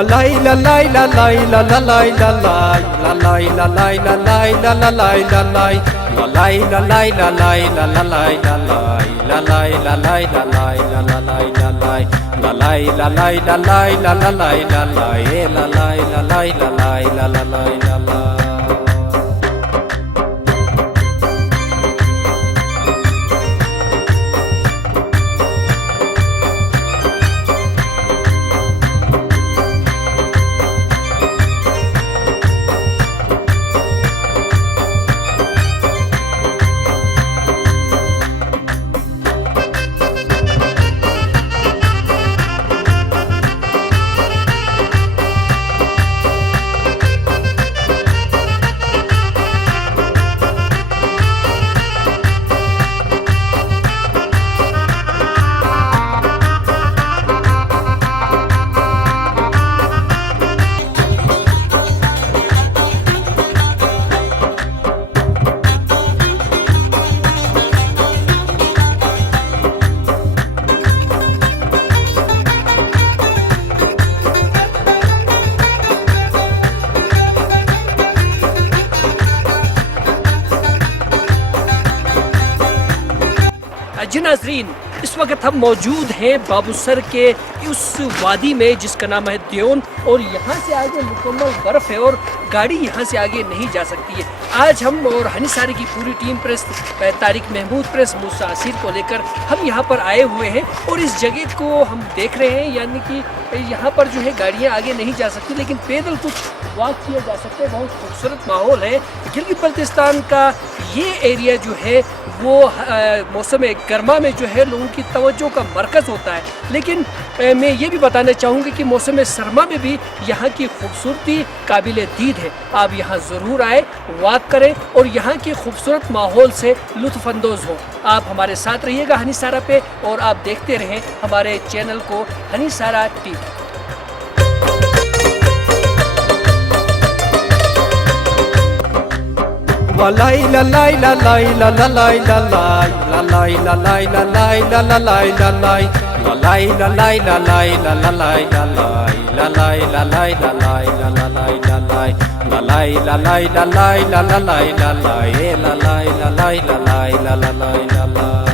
Walai la lai la lai la la lai la lai la lai la lai la lai la la lai la lai la lai la lai la lai la la lai la lai la lai la lai la lai la la lai la lai la lai la lai la lai la la lai la lai la lai la lai la lai la la lai la lai. जी नाज़रीन, इस वक्त हम मौजूद हैं बाबूसर के उस वादी में जिसका नाम है देओन, और यहाँ से आगे मुकम्मल बर्फ़ है और गाड़ी यहाँ से आगे नहीं जा सकती है। आज हम और हनीसारी की पूरी टीम प्रेस, तारिक महमूद प्रेस, मूसा असीर को लेकर हम यहाँ पर आए हुए हैं और इस जगह को हम देख रहे हैं। यानी कि यहाँ पर जो है गाड़ियाँ आगे नहीं जा सकती, लेकिन पैदल कुछ वॉक किया जा सकता है। बहुत खूबसूरत माहौल है। गिलगित बल्तिस्तान का ये एरिया जो है वो मौसम गर्मा में जो है लोगों की तवज्जो का मरकज़ होता है, लेकिन मैं ये भी बताना चाहूँगी कि मौसम सरमा में भी यहाँ की खूबसूरती काबिल दीद है। आप यहाँ ज़रूर आए, वॉक करें और यहाँ के खूबसूरत माहौल से लुत्फ़अंदोज़ हों। आप हमारे साथ रहिएगा हनीसारा पे, और आप देखते रहें हमारे चैनल को हनीसारा TV. Walai la lai la lai la la lai la lai la lai la lai la lai la la lai la lai la lai la lai la lai la la lai la lai la lai la lai la lai la la lai la lai la lai la lai la lai la la lai la lai la lai la lai la lai la la lai la lai.